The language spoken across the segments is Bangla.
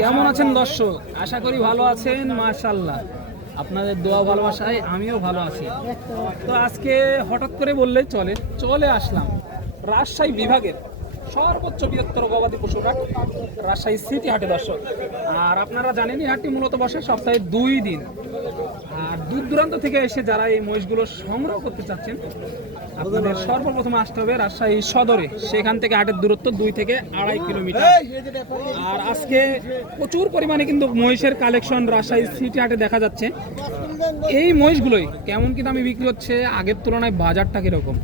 কেমন আছেন দর্শক? আশা করি ভালো আছেন। মাশাআল্লাহ, আপনাদের দোয়া ভালোবাসায় আমিও ভালো আছি। তো আজকে হঠাৎ করে বললে চলে আসলাম রাজশাহী বিভাগের সর্বোচ্চ বৃহত্তর গবাদি পশুর হাট রাজশাহী সিটি হাটে দর্শক। আর আপনারা জানেন এই হাটটি মূলত বসে সপ্তাহে 2 দিন। আর দূর দূরান্ত থেকে এসে যারা এই মহিষগুলো সংগ্রহ করতে চাচ্ছেন, আপনাদের সর্বপ্রথম আসতে হবে রাজশাহী সদরে। সেখান থেকে হাটের দূরত্ব 2 থেকে 2.5 কিলোমিটার। আর আজকে প্রচুর পরিমাণে কিন্তু মহিষের কালেকশন রাজশাহী সিটি হাটে দেখা যাচ্ছে। এই মহিষগুলোই কেমন কি দামে বিক্রি হচ্ছে, আগের তুলনায় বাজারটা কিরকম,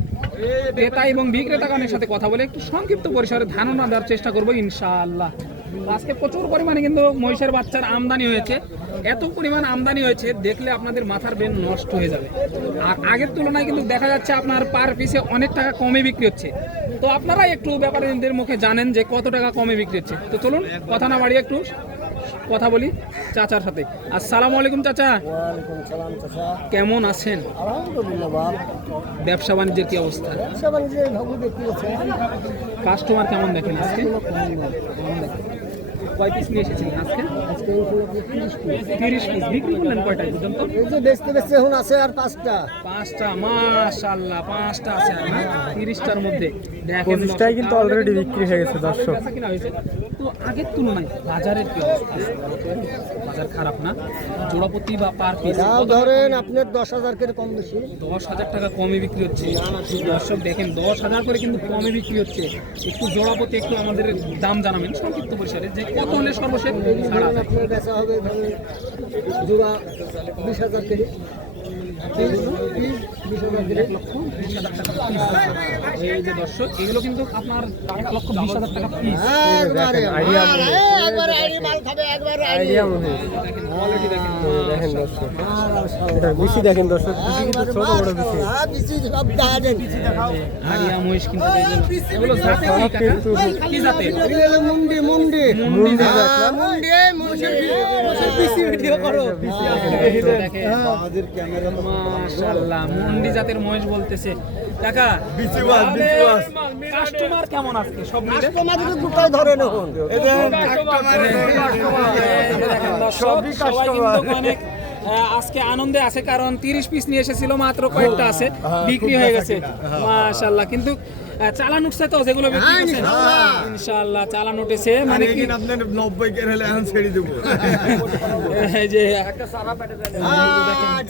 ক্রেতা এবং বিক্রেতাগণের সাথে কথা বলে একটু সংক্ষিপ্ত পরিসরে ধারণা দেওয়ার চেষ্টা করবো ইনশাআল্লাহ। আজকে প্রচুর পরিমাণে কিন্তু মহিষের বাচ্চার আমদানি হয়েছে। এত পরিমাণ আমদানি হয়েছে দেখলে আপনাদের মাথার ব্রেন নষ্ট হয়ে যাবে। আর আগের তুলনায় কিন্তু দেখা যাচ্ছে আপনার পার পিসে অনেক টাকা কমে বিক্রি হচ্ছে। তো আপনারা একটু ব্যাপারীদের মুখে জানেন যে কত টাকা কমে বিক্রি হচ্ছে। তো চলুন কথা না বাড়িয়ে একটু কথা বলি চাচার সাথে। আসসালামু আলাইকুম চাচা। ওয়ালাইকুম সালাম চাচা। কেমন আছেন? আলহামদুলিল্লাহ বাপ। ব্যবসা বাণিজ্যের কি অবস্থা? ব্যবসা বাণিজ্যের ভালো দেখতে পাচ্ছেন। কাস্টমার কেমন দেখেন আজকে? কয় পিস নিয়ে এসেছিলেন আজকে? আজকে 30 পিস বিক্রি করলেন কয়টায় পর্যন্ত? এই যে বেচতে এখন আছে আর 5টা। 5টা, মাশাআল্লাহ 5টা আছে আর না 30টার মধ্যে। দেখেন 25টাই কিন্তু অলরেডি বিক্রি হয়ে গেছে দর্শক। কিনা হয়েছে। তো আগের তুলনায় বাজারের কি অবস্থা? বাজার খারাপ না? জোড়াপতি বা পার পিস দাও ধরেন আপনার 10,000 করে কম বেশি। 10,000 টাকা কমে বিক্রি হচ্ছে। দর্শক দেখেন 10,000 করে কিন্তু কমে বিক্রি হচ্ছে। একটু জোড়াপতি একটু আমাদের দাম জানাবেন সংক্ষিপ্ত পরিসরে, যে কত হলে সর্বশেষ ছাড়া যায়? আপনার বেচা হবে ধরেন জোড়া 20,000 করে। 20,000 করে। 1,20,000 টাকা পিস। এই যে দর্শক এগুলো কিন্তু আপনার 1,20,000 টাকা পিস। একবারে আইডি মাল খাবে একবারে আইডিয়া মনে কোয়ালিটি দেখেন দেখেন দর্শক, এটা বেশি দেখেন দর্শক, বেশি কিন্তু ছোট বড় বেশি। বেশি সব দেখা দেন। আরিয়া মহিষ কিন্তু এগুলো জাতে কি কাকা? কি জাতে? মুন্ডি মুন্ডি মুন্ডি জাত। মুন্ডি মুন্ডি বেশি ভিডিও করো। দেখেন মাশাআল্লাহ মুন্ডি জাতের মহিষ বলতেছে কাকা। কাস্টমার কেমন আজকে সব মিলে? তোমাদের দুটাই ধরে এখন। আজকে আনন্দে আছে কারণ 30 পিস নিয়ে এসেছিল, মাত্র কয়েকটা আছে, বিক্রি হয়ে গেছে মাশাআল্লাহ। কিন্তু চালান উঠছে তো যেগুলো বিক্রি করছে ইনশাআল্লাহ চালান উঠেছে। মানে কি আপনার 90 কে হলে এখন ছেড়ে দেব। এই যে একটা সারা পেটে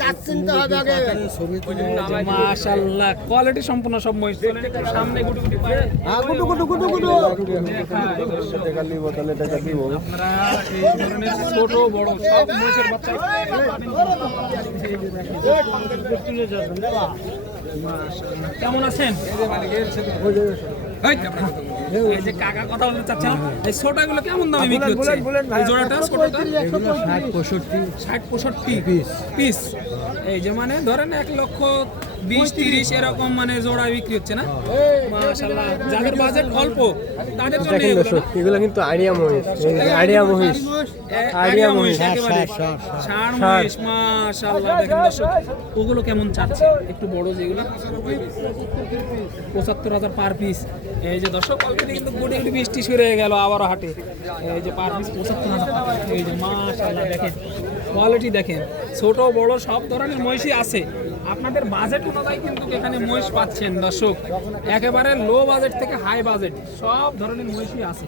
যাচ্ছেন তো হবে আগে মাশাআল্লাহ কোয়ালিটি সম্পূর্ণ সব মহিষ। সামনে গুটি গুটি পায় গুডু গুডু গুডু গুডু টাকা নিব তাহলে টাকা দিব। আপনারা এই ধরনের ছোট বড় সব মহিষের বাচ্চা কেমন আছেন? এই যে কাকা কথা বলতে চাচ্ছেন, এই ছোটগুলো কেমন দামে বিক্রি হচ্ছে? এই জোড়াটা ছোটটা 60-65 পিস। এই যে মানে ধরেন 1,20,30 এরকম মানে জোড়া বিক্রি হচ্ছে না মাশাআল্লাহ। যাদের বাজেট অল্প তাদের জন্য দেখেন দর্শক, এগুলো কিন্তু আইডিয়া মহিষ, আইডিয়া মহিষ, আইডিয়া মহিষ, ষাঁড় মহিষ মাশাআল্লাহ। দেখেন দর্শক ওগুলো কেমন চাচ্ছে? একটু বড় যেগুলো 75,000 পার পিস। এই যে দর্শক অলরেডি কিন্তু গুটি গুটি বৃষ্টি শুরু হয়ে গেল আবারও হাটে। এই যে পার পিস 75,000 টাকা। এই যে মাশাআল্লাহ দেখেন কোয়ালিটি দেখেন, ছোট বড় সব ধরনের মহিষই আছে। আপনাদের বাজেট অনুযায়ী কিন্তু এখানে মহিষ পাচ্ছেন দর্শক, একেবারে লো বাজেট থেকে হাই বাজেট সব ধরনের মহিষই আছে।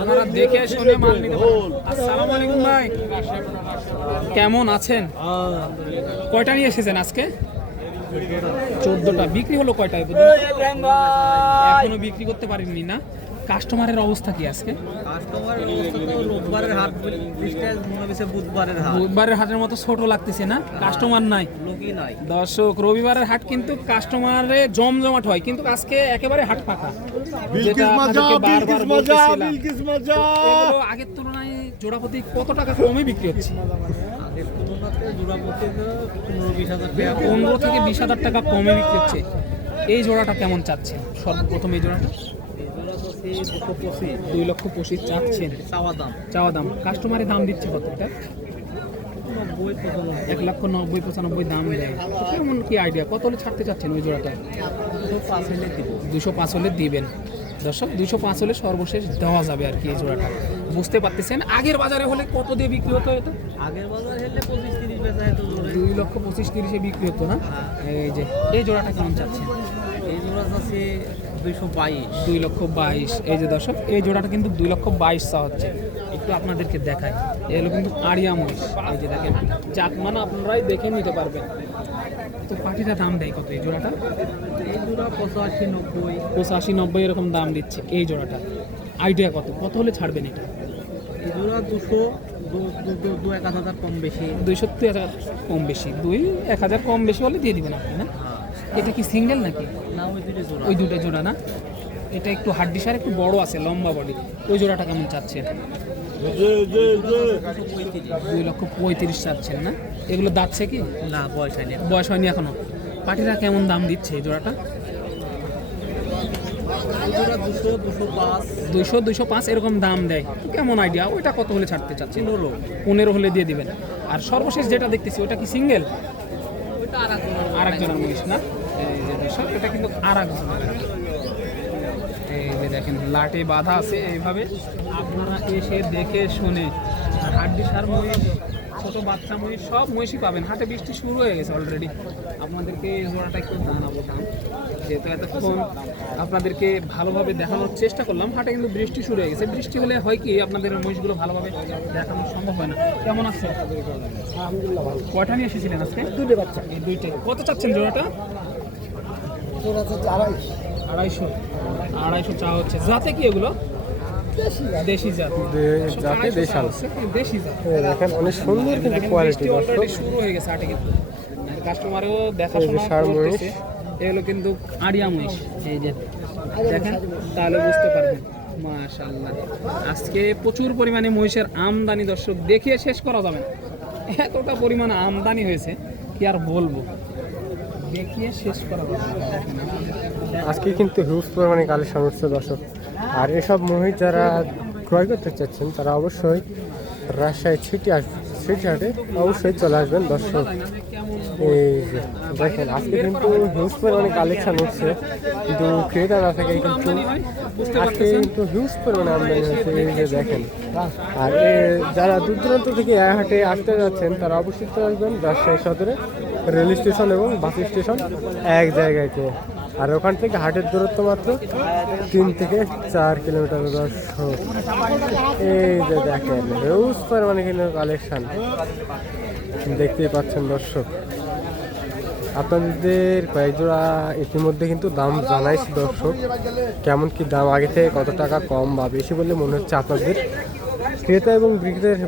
আপনারা দেখে শুনে মাল নিতে পারেন। আসসালামু আলাইকুম ভাই, কেমন আছেন? কয়টা নিয়ে এসেছেন আজকে? 14টা। বিক্রি হলো কয়টা? এখনো বিক্রি করতে পারেননি না? কাস্টমারের অবস্থা কি আজকে? কাস্টমারের অবস্থা তো রোববারের হাট মনে হচ্ছে বুধবারের হাটের মতো ছোট লাগতেছে না? কাস্টমার নাই, লোকই নাই দর্শক। রবিবারের হাট কিন্তু কাস্টমারে জমজমাট হয়, কিন্তু আজকে একেবারে হাট ফাঁকা। যেটা আপনাদেরকে বারবার বলতেছিলাম। এগুলো আগের তুলনায় জোড়াপতি কত টাকা কমে বিক্রি হচ্ছে? আগের তুলনাতে জোড়াপতি 15-20 হাজার টাকা 15 থেকে 20,000 টাকা কমে বিক্রি হচ্ছে। এই জোড়াটা কেমন চাচ্ছে সর্বপ্রথম? এই জোড়াটা 2,25,000 2,25,000 চাচ্ছেন চাওয়া দাম। চাওয়া দাম। কাস্টমারের দাম দিচ্ছে কত? এটা 1,90,95 দাম দেয়। তো কেমন কি আইডিয়া, কত হলে ছাড়তে চাচ্ছেন ওই জোড়াটা? 205 হলে দিব। 205 হলে দিবেন। দর্শক 205 হলে সর্বশেষ দেওয়া যাবে আর কি এই জোড়াটা। বুঝতে পারতেছেন আগের বাজারে হলে কত দিয়ে বিক্রি হতো এটা? আগের বাজার হলে 25-30 বেচা হতো জোড়ায়। 2,25,30 বিক্রি হতো না? এই যে এই জোড়াটা কেমন চাচ্ছেন? এই জোড়া আছে 222। 2,22,000। এই যে দর্শক এই জোড়াটা কিন্তু 2,22,000 হচ্ছে। একটু আপনাদেরকে দেখাই, এগুলো কিন্তু আড়িয়া মহিষ। এই যে দেখেন জাত মানে আপনারাই দেখে নিতে পারবেন। তো পাখিটা দাম দেয় কত এই জোড়াটা? এই জোড়া 85-90। 85-90 এরকম দাম দিচ্ছে এই জোড়াটা। আইডিয়া কত, কত হলে ছাড়বেন এটা? এই জোড়া 200-1,000 কম বেশি। 200 কম বেশি, 1,000 কম বেশি হলে দিয়ে দিবেন আপনি না? এটা কি সিঙ্গেল নাকি? না, ওই দুটো জোড়া। ওই দুটো জোড়া না? এটা একটু হাড্ডি সার একটু বড় আছে, লম্বা বডি। ওই জোড়াটা কেমন চাচ্ছেন? 2,35,000 চাচ্ছেন না? এগুলো দাঁতছে কি? না, পয়সা নেই। বয়স হয়নি এখনো। পাটিরা কেমন দাম দিচ্ছে এই জোড়াটা? এই জোড়া 200-205। 200-205 এরকম দাম দেয়। তো কেমন আইডিয়া, ওইটা কত হলে ছাড়তে চাচ্ছেন? 15 হলে দিয়ে দিবেন। আর সর্বশেষ যেটা দেখতেছি ওটা কি সিঙ্গেল? ওইটা আর একজনের মহিষ না? এই যে দর্শক এটা কিন্তু আর একজনের। এই যে দেখেন লাটে বাঁধা আছে এইভাবে, আপনারা এসে দেখে শুনে। আর হাড্ডি সার মহিষ, ছোট বাচ্চা মহিষ, সব মহিষই পাবেন। হাটে বৃষ্টি শুরু হয়ে গেছে অলরেডি। আপনাদেরকে এই জোড়াটা একটু জানাবো দাম, যেহেতু এতক্ষণ আপনাদেরকে ভালোভাবে দেখানোর চেষ্টা করলাম। হাটে কিন্তু বৃষ্টি শুরু হয়ে গেছে। বৃষ্টি হলে হয় কি আপনাদের মহিষগুলো ভালোভাবে দেখানো সম্ভব হয় না। কেমন আছে? আলহামদুলিল্লাহ ভালো। কয়টা নিয়ে এসেছিলেন আজকে? দুটো বাচ্চা। এই দুইটাই। কত চাচ্ছেন জোড়াটা? জোড়া হচ্ছে 250। 250 চা হচ্ছে। জাতে কি এগুলো? দেশি জাত। জাতে দেশাল। দেশি জাত। এই দেখেন অনেক সুন্দর কিন্তু দেখেন কোয়ালিটি বৃষ্টি দর্শক। অলরেডি শুরু হয়ে গেছে হাটে কিন্তু। কাস্টমারও এই যে দেখাশোনা ষাঁড় মহিষ। করতেছে। এগুলো কিন্তু আড়িয়া মহিষ। এই যে দেখেন তাহলে বুঝতে পারবেন। মাশাআল্লাহ, আজকে প্রচুর পরিমাণে মহিষের আমদানি দর্শক, দেখিয়ে শেষ করা যাবে না। এতটা পরিমাণে আমদানি হয়েছে কি আর বলবো, দেখিয়ে শেষ করা যাবে না। দেখেন আপনাদের। আজকে কিন্তু হিউজ পরিমাণে কালেকশন উঠছে দর্শক। আর এসব মহিষ যারা ক্রয় করতে চাচ্ছেন তারা অবশ্যই রাজশাহী সিটি হাটে অবশ্যই চলে আসবেন দর্শক। এই যে দেখেন আজকে কিন্তু হিউজ পরিমাণে কালেকশন উঠছে, কিন্তু ক্রেতা না থাকে কিন্তু আজকে কিন্তু হিউজ পরিমাণে আমদানি হয়েছে। এই যে দেখেন। আর যারা দূর দূরান্ত থেকে এই হাটে আসতে যাচ্ছেন তারা অবশ্যই চলে আসবেন রাজশাহী সদরে রেল স্টেশন এবং বাস স্টেশন এক জায়গাতে। আর ওখান থেকে হাটের দূরত্ব মাত্র 3 থেকে 4 কিলোমিটার দর্শক। এই যে দেখেন হিউজ পরিমাণে কিন্তু কালেকশন দেখতেই পাচ্ছেন দর্শক। আপনাদের কয়েক জোড়া ইতিমধ্যে কিন্তু দাম জানাইছি দর্শক, কেমন কি দাম আগে থেকে কত টাকা কম বা বেশি বলে মনে হচ্ছে আপনাদের ক্রেতা এবং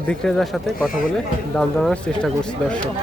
বিক্রেতার সাথে কথা বলে দাম জানানোর চেষ্টা করছি দর্শক।